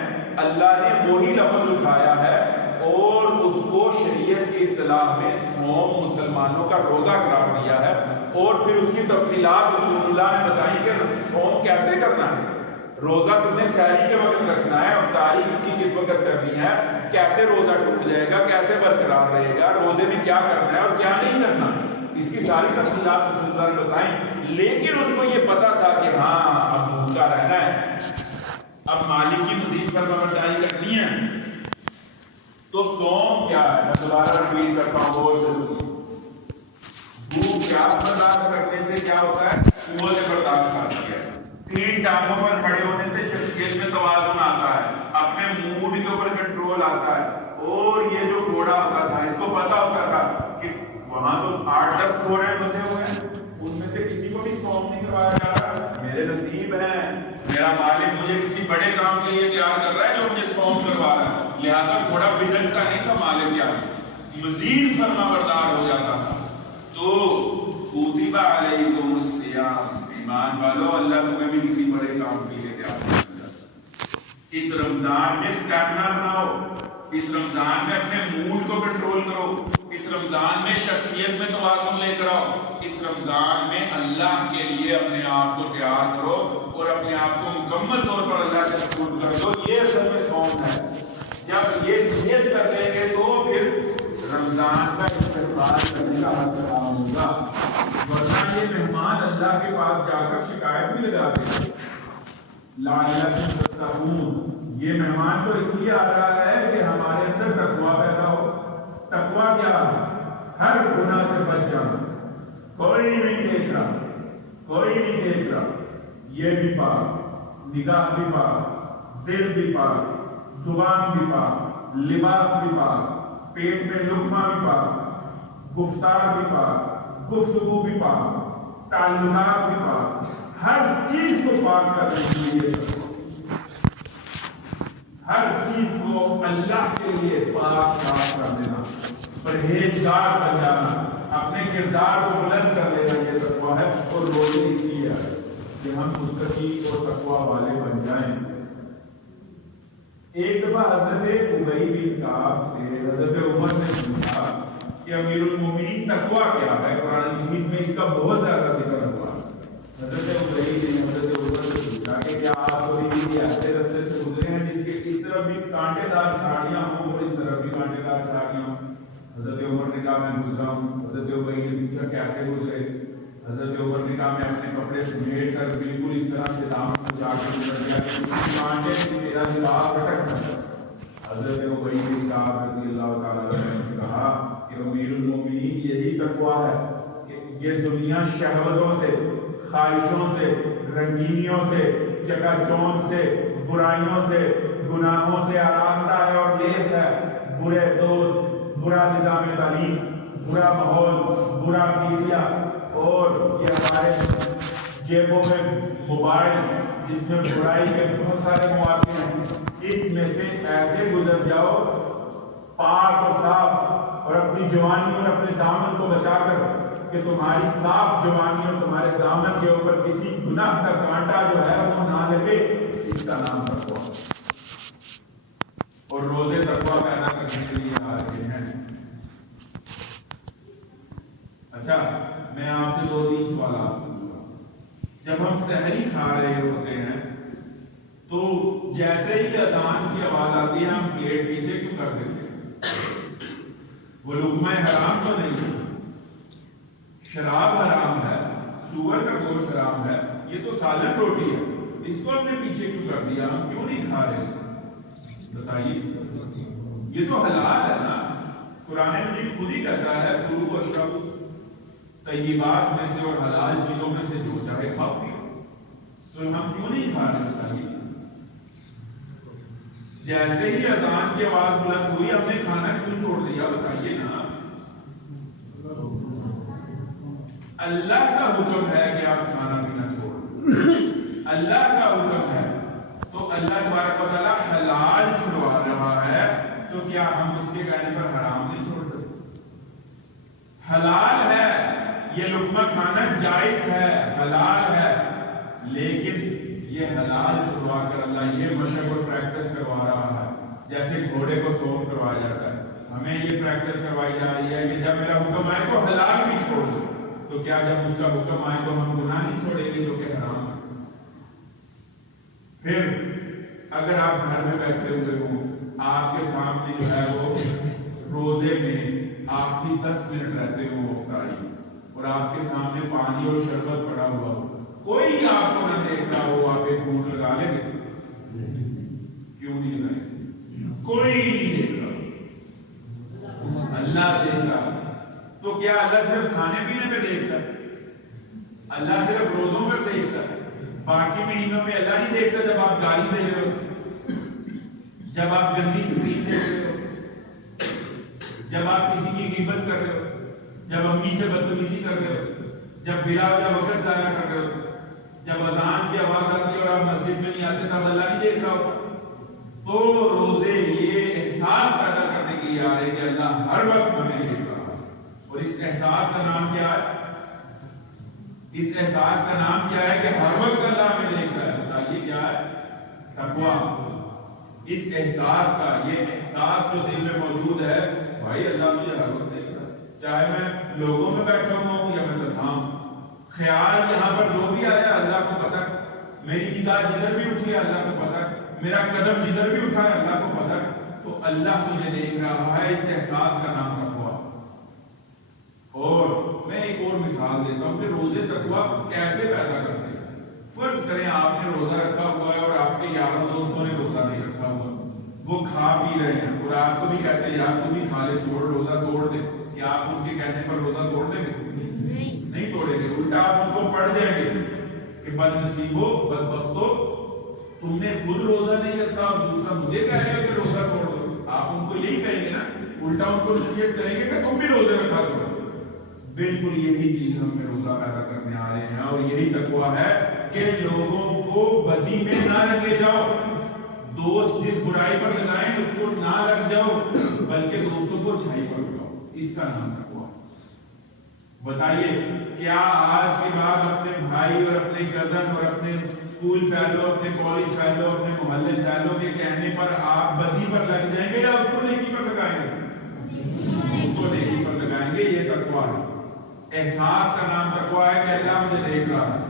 اللہ نے وہی لفظ اٹھایا ہے اور اس کو شریعت کی اصطلاح میں سوم مسلمانوں کا روزہ قرار دیا ہے، اور پھر اس کی تفصیلات رسول اللہ نے بتائی کہ سوم کیسے کرنا ہے، روزہ تم نے سحری کے وقت رکھنا ہے، افطاری اس کی کس وقت کرنی ہے، کیسے روزہ ٹوٹ جائے گا، کیسے برقرار رہے گا، روزے میں کیا کرنا ہے اور کیا نہیں کرنا، اس کی ساری تفصیلات رسول اللہ نے بتائیں۔ لیکن ان کو یہ پتا تھا کہ ہاں اب بھوکا رہنا ہے، اب مالک کی مزید فرمانبرداری کرنی ہے۔ تو سوم کیا ہے؟ میں دوبارہ ریپیٹ کرتا ہوں، بہت ضروری۔ بھوک پیاس برداشت کرنے سے کیا ہوتا ہے؟ قوت برداشت آتی ہے، 3 ٹانگوں پر کھڑے ہونے سے شخصیت میں توازن آتا ہے، اپنے موڈ کے اوپر کنٹرول آتا ہے، اور یہ جو گھوڑا ہوتا تھا اس کو پتا ہوتا تھا کہ وہاں تو 8-10 گھوڑے بندے ہوئے ہیں، ان میں سے کسی کو بھی سوم نہیں کروایا جا رہا، میرے نصیب ہیں، میرا مالک مجھے کسی بڑے کام کے لیے تیار کر رہا ہے جو مجھے سوم کروا رہا ہے، لہٰذا گھوڑا بدلتا نہیں تھا، مالک کیا مزید فرما بردار ہو جاتا تھا۔ تو کتب علیکم الصیام، ایمان والو اللہ تمہیں بھی کسی بڑے کام کے لیے تیار کر رہا ہے۔ اس رمضان میں سٹیمنا بناؤ، اس رمضان میں اپنے موڈ کو کنٹرول کرو، اس رمضان میں شخصیت میں توازن لے کر آؤ، اس رمضان میں اللہ کے لیے اپنے آپ کو تیار کرو اور اپنے آپ کو مکمل طور پر اللہ سے سپورٹ کر دو۔ یہ اصل میں سوم ہے۔ جب یہ نیت کر لیں گے تو پھر رمضان کا استقبال کرنے کا حق فراہم ہوگا، ورنہ یہ مہمان اللہ کے پاس جا کر شکایت بھی لگاتے ہیں، لعلکم تتقون، یہ مہمان تو اس لیے آ رہا ہے کہ ہمارے اندر تقویٰ پیدا ہو۔ تقویٰ کیا ہے؟ ہر گناہ سے بچ جانا، کوئی نہیں دیکھ رہا، کوئی نہیں دیکھ رہا، یہ بھی پاک، نگاہ بھی پاک، دل بھی پاک، زبان بھی پاک، لباس بھی پاک، پیٹ میں لقمہ بھی پاک، گفتار بھی پاک، گفتگو بھی پاک، تعلقات بھی پاک، ہر چیز کو پاک کرنے کے لیے، ہر چیز کو اللہ کے لیے پاک صاف کر دینا، پرہیزگار بن جانا، اپنے کردار کو بلند کر دینا، یہ تقویٰ ہے۔ اور روزے اس لیے ہے کہ ہم متقی اور تقویٰ والے بن جائیں۔ ایک دفعہ حضرت ابی بن کعب سے حضرت عمر نے پوچھا کہ امیر المومنین تقویٰ کیا ہے؟ قرآن مجید میں اس کا بہت زیادہ ذکر ہوا۔ حضرت ابی نے حضرت عمر سے پوچھا کہ کیا آپ کبھی کسی ایسے رستے سے گزرے ہیں جس کے اس طرف بھی کانٹے دار جھاڑیاں ہوں اور اس طرف بھی کانٹے دار جھاڑیاں ہوں؟ حضرت عمر نے کہا میں گزرا ہوں۔ حضرت ابی نے پوچھا کیسے گزرے؟ حضرت عمر نے کہا میں اپنے کپڑے سمیٹ کر بالکل اس طرح سے دامن کو جا کر گزر گیا کہ کانٹے سے میرا لباس ہٹک گیا۔ حضرت ابی بن کعب رضی اللہ تعالیٰ عنہ نے کہا کہ امیر المومنین یہی تقویٰ ہے کہ یہ دنیا شہوتوں سے، خواہشوں سے، رنگینیوں سے، چکا چوند سے، برائیوں سے، گناہوں سے آراستہ ہے اور لیس ہے۔ برے دوست، برا نظام تعلیم، برا ماحول، برا میڈیا، اور یہ ہمارے جیبوں میں موبائل جس میں برائی کے بہت سارے مواقع ہیں، اس میں سے ایسے گزر جاؤ پاک و صاف اور اپنی جوانی اور اپنے دامن کو بچا کر کہ تمہاری صاف جوانی اور تمہارے دامن کے اوپر کسی گناہ کا کانٹا جو ہے وہ نہ لگے، اس کا نام تقویٰ۔ اور روزے تقویٰ پیدا کرنے کے لیے آ رہے ہیں۔ اچھا، میں آپ سے 2-3 سوالات پوچھتا ہوں۔ جب ہم سحری کھا رہے ہوتے ہیں تو جیسے ہی اذان کی آواز آتی ہے ہم پلیٹ پیچھے کیوں کر دیتے ہیں؟ وہ لقمہ حرام تو نہیں ہے، شراب حرام ہے، سور کا گوشت حرام ہے، یہ تو سالن روٹی ہے، اس کو ہم نے پیچھے کیوں کر دیا؟ ہم کیوں نہیں کھا رہے اس کو؟ بتائیے، یہ تو حلال ہے نا۔ قرآن مجید خود ہی کہتا ہے کلوا واشربوا طیبات میں سے اور حلال چیزوں میں سے جو چاہے کھاؤ پیو، تو ہم کیوں نہیں کھا رہے؟ بتائیے۔ جیسے ہی اذان کی آواز بلند ہوئی ہم نے کھانا کیوں چھوڑ دیا؟ بتائیے نا۔ اللہ کا حکم ہے کہ آپ کھانا پینا چھوڑ دیں، اللہ کا حکم ہے، تو اللہ تبارک و تعالیٰ حلال چھڑوا رہا ہے، تو کیا ہم اس کے کہنے پر حرام نہیں چھوڑ سکتے؟ حلال ہے، یہ لقمہ کھانا جائز ہے، حلال ہے، لیکن یہ حلال چھڑوا کر اللہ یہ مشق اور پریکٹس کروا رہا ہے۔ جیسے گھوڑے کو صوم کروایا جاتا ہے، ہمیں یہ پریکٹس کروائی جا رہی ہے کہ جب میرا حکم آئے تو حلال بھی چھوڑ دو، تو کیا جب اس کا حکم آئے تو ہم گناہ نہیں چھوڑیں گے جو کہ حرام ہے؟ پھر اگر آپ گھر میں بیٹھے ہوئے ہوں، آپ کے سامنے جو ہے وہ روزے میں آپ کی 10 منٹ رہتے ہوں افطاری، اور آپ کے سامنے پانی اور شربت پڑا ہوا ہو، کوئی آپ کو نہ دیکھ رہا ہو، آپ ایک گھونٹ لگا لیں گے؟ کیوں نہیں لگائیں گے؟ کوئی نہیں دیکھ رہا، اللہ دیکھ رہا۔ تو کیا اللہ صرف کھانے پینے پہ دیکھتا ہے؟ اللہ صرف روزوں پر دیکھتا ہے؟ باقی مہینوں میں اللہ نہیں دیکھتا؟ جب آپ گالی دے رہے ہو، جب آپ گندی اسکرین دیکھ رہے ہو، جب آپ کسی کی غیبت کر رہے ہو، جب امی سے بدتمیزی کر رہے ہو، جب بلا وجہ وقت ضائع کر رہے ہو، جب اذان کی آواز آتی ہے اور آپ مسجد میں نہیں آتے، تب اللہ نہیں دیکھ رہا ہوتا؟ تو روزے یہ احساس پیدا کرنے کے لیے آ رہے کہ اللہ ہر وقت ہمیں دیکھ رہا ہے۔ اور اس احساس کا نام کیا ہے؟ اس احساس کا نام کیا ہے کہ ہر وقت اللہ ہمیں دیکھ رہا ہے؟ بتائیے کیا ہے؟ تقویٰ۔ اس احساس کا، یہ احساس جو دل میں موجود ہے، بھائی اللہ مجھے ہر وقت دیکھ رہا ہے، چاہے میں لوگوں میں بیٹھا ہوا ہوں یا میں تنہا ہوں۔ خیال یہاں پر جو بھی آیا اللہ کو پتہ، میری نگاہ جدھر بھی اٹھی ہے اللہ کو پتہ، میرا قدم جدھر بھی اٹھا ہے اللہ کو پتہ، تو اللہ مجھے دیکھ رہا ہے۔ اس احساس کا نام تقویٰ۔ اور میں ایک اور مثال دیتا ہوں کہ روزے تقویٰ کیسے پیدا کرتے ہیں۔ فرض کریں آپ نے روزہ رکھا ہوا ہے اور آپ کے یاروں دوستوں نے روزہ نہیں رکھا ہوا، وہ کھا پی رہے ہیں اور آپ کو بھی کہتے ہیں یار تم بھی کھا لے، چھوڑ روزہ توڑ دے، کیا آپ ان کے کہنے پر روزہ توڑ دیں گے؟ نہیں توڑیں گے، الٹا آپ ان کو پڑھ جائیں گے کہ بد نصیبو بدبختو، تم نے خود روزہ نہیں رکھا اور دوسرا مجھے کہہ رہے ہو کہ روزہ توڑ دو۔ آپ ان کو یہی کہیں گے نا، الٹا ان کو نصیحت کریں گے کہ تم بھی روزے رکھا کرو۔ بالکل یہی چیز ہم میں روزہ پیدا کرنے آ رہے ہیں، اور یہی تقویٰ ہے کہ لوگوں کو بدی میں نہ لگے جاؤ، دوست جس برائی پر لگائیں اس کو نہ لگ جاؤ، بلکہ دوستوں کو اچھائی پر لگاؤ، اس کا نام تقویٰ۔ بتائیے کیا آج کے بعد اپنے بھائی اور اپنے کزن اور اپنے اسکول فیلو، اپنے کالج فیلو، اپنے محلے فیلو کے کہنے پر آپ بدی پر لگ جائیں گے یا اس کو نیکی پر لگائیں گے؟ اس کو نیکی پر لگائیں گے، یہ تقویٰ ہے۔ احساس کا نام تقویٰ ہے کہ اللہ مجھے دیکھ رہا ہے۔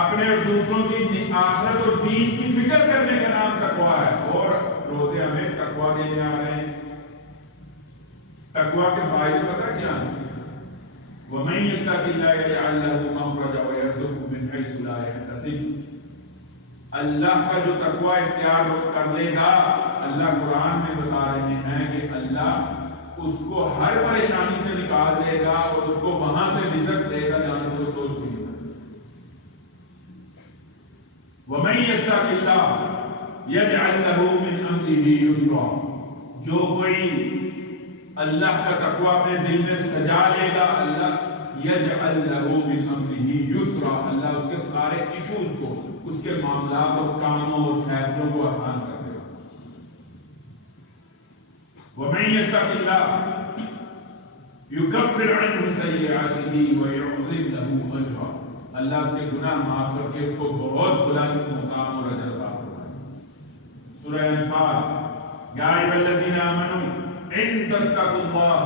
اپنے اور دوسروں کی آخرت اور دین کی فکر کرنے کا نام تقویٰ ہے، اور روزے ہمیں تقویٰ دینے آ رہے ہیں۔ تقویٰ کے فائدے پتہ کیا ہیں؟ وَمَن يَتَّقِ اللَّهَ يَجْعَل لَّهُ مَخْرَجًا وَيَرْزُقْهُ مِنْ حَيْثُ لَا يَحْتَسِبُ۔ اللہ کا جو تقویٰ اختیار کر لے گا، اللہ قرآن میں بتا رہے ہیں کہ اللہ اس کو ہر پریشانی سے نکال دے گا اور اس کو وہاں سے رزق دے گا جہاں سے وہ سوچ نہیں سکتا۔ وَمَن يَتَّقِ اللَّهَ يَجْعَل لَّهُ مِنْ أَمْرِهِ يُسْرًا، جو کوئی اللہ کا تقویٰ اپنے دل میں سجا لے گا، اللہ یجعل لہ من امرہ یسرا، اللہ اس کے سارے ایشوز کو، اس کے معاملات اور کاموں اور فیصلوں کو آسان کر دے گا۔ وَمَن يَتَّقِ اللَّهَ یکفر عنہ سیئاتہ ویعظم لہ اجرا، اللہ اس کے گناہ معاف کر کے اس کو بہت بلند مقام اور اجر عطا فرمائے۔ سورہ انفال، یا ایھا الذین آمنوا ان تتقوا اللہ،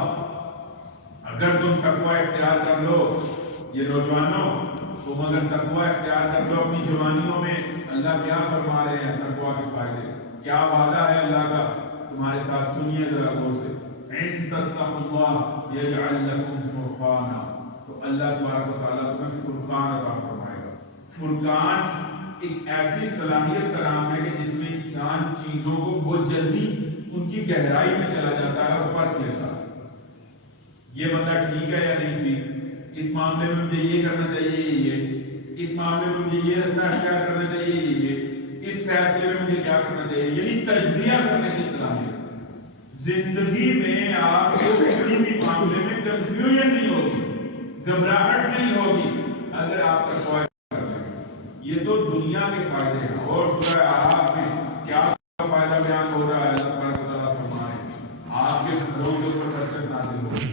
اگر تم تقوی اختیار کر لو، یہ نوجوانوں تم اگر تقوی اختیار کر لو اپنی جوانیوں میں، اللہ کیا فرما رہے ہیں تقوی کے فائدے، کیا وعدہ ہے اللہ کا تمہارے ساتھ، سنیے ذرا غور سے۔ ان تتقوا اللہ یجعل لکم فرقانا، تو اللہ تبارک و تعالیٰ تمہیں فرقان عطا فرمائے گا۔ فرقان ایک ایسی صلاحیت کا نام ہے کہ جس میں انسان چیزوں کو بہت جلدی ان کی گہرائی میں چلا جاتا ہے اور پرکھ لیتا ہے، یہ بندہ ٹھیک ہے یا نہیں ٹھیک، اس معاملے میں مجھے یہ کرنا چاہیے یہ، اس معاملے میں مجھے یہ رستہ اختیار کرنا چاہیے یہ، اس فیصلے میں مجھے کیا کرنا چاہیے، یعنی تجزیہ کرنے کی صلاحیت۔ زندگی میں آپ کو کسی بھی معاملے میں کنفیوژن نہیں ہوگی، گھبراہٹ نہیں ہوگی اگر آپ تقوی کر لیں۔ یہ تو دنیا کے فائدے ہیں، اور سورہ اعراف میں کیا فائدہ بیان ہو رہا ہے، اللہ تبارک و تعالیٰ فرمائے آپ کے گھروں کے اوپر برکت نازل ہوگی۔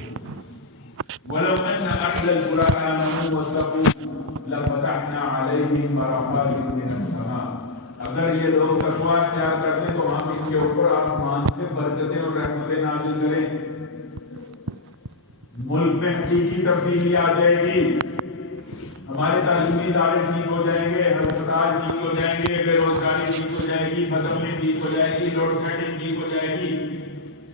وَلَوْ أَنَّ أَهْلَ الْقُرَىٰ آمَنُوا وَاتَّقُوا لَفَتَحْنَا عَلَيْهِمْ بَرَكَاتٍ مِّنَ السَّمَاءِ، اگر یہ لوگ تقوی اختیار کرتے تو ہم ان کے اوپر آسمان سے برکتیں اور رحمتیں نازل کریں، ملک میں حقیقی تبدیلی آ جائے گی، ہمارے تعلیمی ادارے ٹھیک ہو جائیں گے، ہسپتال ٹھیک ہو جائیں گے، بے روزگاری ٹھیک ہو جائے گی، بدامنی ٹھیک ہو جائے گی، لوڈ سیڈنگ ٹھیک ہو جائے گی،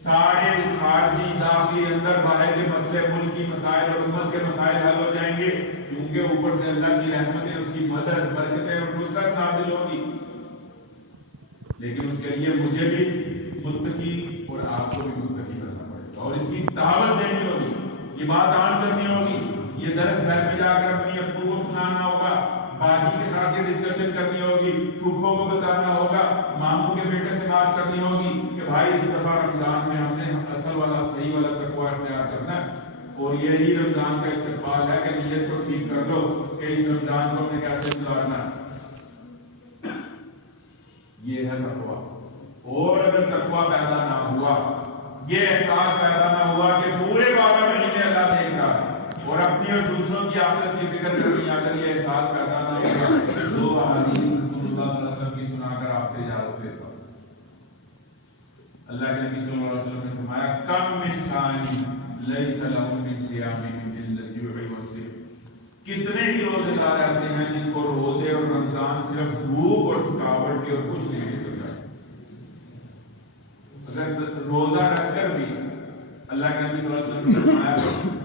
سارے خارجی داخلی اندر باہر کے مسئلے، ملکی مسائل اور امت کے مسائل حل ہو جائیں گے، کیونکہ اوپر سے اللہ کی رحمتیں، اس کی مدد، برکتیں اور نصرت نازل ہوگی۔ لیکن اس کے لیے مجھے بھی متقی اور آپ کو بھی متقی کرنا پڑے گا، اور اس کی دعوت دینی ہوگی، یہ بات عام کرنی ہوگی، یہ درس گھر میں جا کر اپنی ابو کو سنانا ہوگا، باجی کے ساتھ یہ ڈسکشن کرنی ہوگی، پھوپھوں کو بتانا ہوگا، ماموں کے بیٹے سے بات کرنی ہوگی کہ بھائی اس دفعہ رمضان میں ہم نے اصل والا صحیح والا تقوی اختیار کرنا ہے، اور یہی رمضان کا استقبال ہے کہ نیت کو ٹھیک کر لو کہ اس رمضان کو ہم نے کیسے گزارنا ہے۔ یہ ہے تقوی۔ اور اگر تقوی پیدا نہ ہوا، یہ احساس پیدا نہ ہوا کہ پورے 12 مہینے اللہ دیکھ رہا ہے اور اپنی اور دوسروں کی آخرت کی فکر کرنی، اگر یہ احساس پیدا نہ ہوا، دو احادیث رسول اللہ صلی اللہ علیہ وسلم کی سنا کر آپ سے اجازت لیتا ہوں۔ اللہ کے نبی صلی اللہ علیہ وسلم نے فرمایا کم من صائم لیس لہ من صیامہ الا الجوع والسحر، کتنے ہی روزے دار ایسے ہیں جن کو روزے اور رمضان صرف بھوک اور تھکاوٹ کے اور کچھ نہیں نکل جائے۔ اگر روزہ رکھ کر بھی اللہ کے نبی صلی اللہ علیہ وسلم نے فرمایا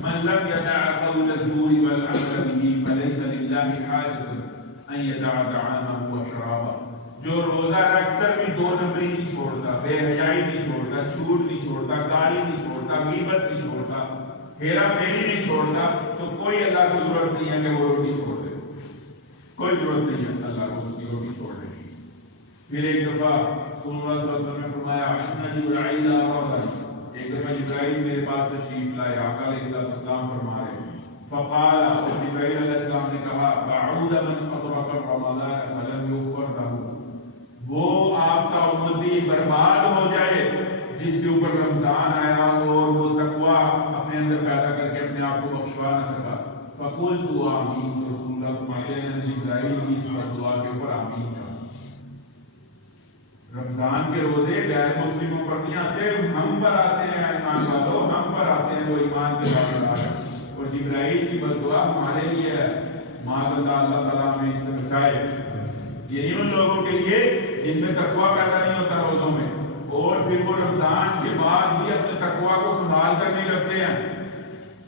من لم يدع قول الزور والعمل به فليس لله حاجة ان يدع طعامه وشرابه، جو روزہ رکھ کر بھی دو نمبری نہیں چھوڑتا، بے حیائی نہیں چھوڑتا، جھوٹ نہیں چھوڑتا، گالی نہیں چھوڑتا، غیبت نہیں چھوڑتا، ہیرا پھیری نہیں چھوڑتا، تو کوئی اللہ کو ضرورت نہیں ہے کہ وہ روٹی چھوڑ دے، کوئی ضرورت نہیں ہے اللہ کو اس کی روٹی چھوڑنے کی۔ پھر ایک دفعہ رسول اللہ صلی اللہ علیہ وسلم نے فرمایا ان جبرائیل آمدنی، ایک دفعہ جبرائیل میرے پاس تشریف لائے، آقا علیہ السلام فرما رہے ہیں فقال، اور جبرائیل علیہ السلام نے کہا بعود من اطرق رمضان فلم یغفر له، وہ آپ کا امتی برباد ہو جائے جس کے اوپر رمضان آیا اور وہ تقوی اپنے اندر پیدا کر کے اپنے آپ کو بخشوا نہ سکا۔ فقلت آمین، تو رسول اللہ فرماتے ہیں جبرائیل کی اس دعا کے اوپر آمین کہا۔ رمضان کے روزے غیر مسلموں پر نہیں آتے، ہم پر آتے ہیں ایمان والوں، ہم پر آتے ہیں جو ایمان کے ساتھ آ رہے ہیں، اور جبرائیل کی بددعا ہمارے لیے ہے، معاذ اللہ، اللہ تعالیٰ ہمیں اس سے بچائے۔ یہ نہیں ان لوگوں کے لیے جن میں تقوی پیدا نہیں ہوتا روزوں میں، اور پھر وہ رمضان کے بعد بھی اپنے تقوی کو سنبھال کر نہیں رکھتے ہیں۔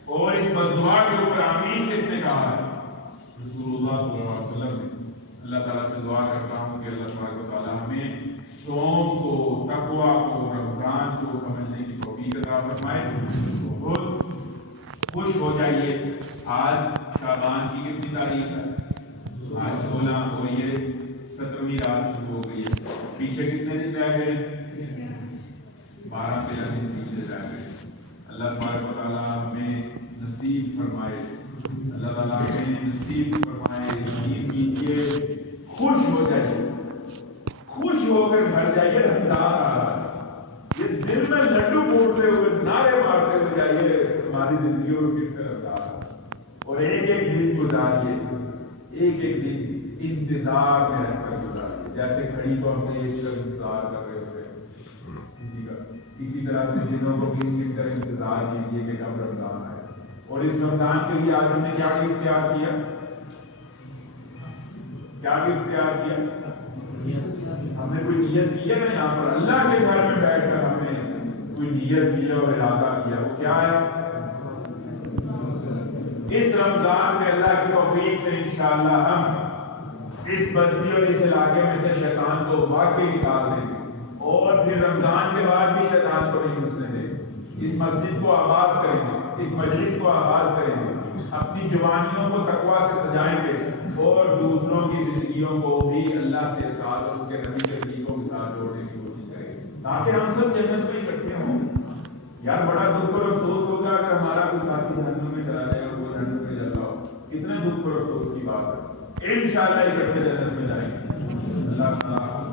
اور اس بددعا کے اوپر آمین کس نے کہا ہے؟ رسول اللہ صلی اللہ علیہ وسلم نے۔ اللہ تعالیٰ سے دعا کرتا ہوں کہ اللہ تبارک و تعالیٰ ہمیں صوم کو، تقوی کو، رمضان کو سمجھنے کی توفیق عطا فرمائے۔ بہت خوش ہو جائیے، آج شعبان کی کتنی تاریخ ہے؟ آج 16، اور یہ 17ویں رات شروع ہو گئی ہے۔ پیچھے کتنے دن رہ گئے؟ 12-13 دن پیچھے رہ گئے۔ اللہ تبارک و تعالیٰ ہمیں نصیب فرمائے، اللہ تعالیٰ ہمیں نصیب فرمائے، نصیب کیجیے، خوش ہو جائیے، خوش ہو کر گھر جائیے، رمضان آ رہا ہے، یہ دل میں لڈو پھوڑتے ہوئے، نعرے مارتے ہوئے جائیے، ہماری زندگی گزاریے، ایک ایک دن انتظار میں رہ کر گزاریے، جیسے گھڑی کو ہم نے ایک کر انتظار کر رہے ہوتے ہیں، اسی طرح سے دنوں کو گن گن کر انتظار کیجیے کہ کب رمضان آئے۔ اور اس رمضان کے لیے آج ہم نے کیا اختیار کیا؟ کیا اختیار کیا؟ ہم نے کوئی نیت کی ہے نا، یہاں پر اللہ کے گھر میں بیٹھ کر ہم نے کوئی نیت کی اور ارادہ کیا، وہ کیا ہے؟ اس رمضان میں اللہ کی توفیق سے انشاءاللہ ہم اس بستی اور اس علاقے میں سے شیطان کو واقعی نکال دیں گے، اور پھر رمضان کے بعد بھی شیطان کو نہیں گھسنے دیں گے۔ اس مسجد کو آباد کریں گے، اس مجلس کو آباد کریں گے، اپنی جوانیوں کو تقویٰ سے سجائیں گے، اور دوسروں کی زندگیوں کو بھی اللہ سے ساتھ اور اس کے نبی کے طریقوں کے ساتھ جوڑنے کی کوشش کریں گے، تاکہ ہم سب جنت میں اکٹھے ہوں۔ یار بڑا دکھ اور افسوس ہوگا اگر ہمارا کوئی ساتھی جہنم میں چلا جائے اور وہ جہنم میں جل رہا ہو، کتنے دکھ اور افسوس کی بات ہے۔ انشاءاللہ اکٹھے جنت میں جائیں گے۔ اللہ تعالیٰ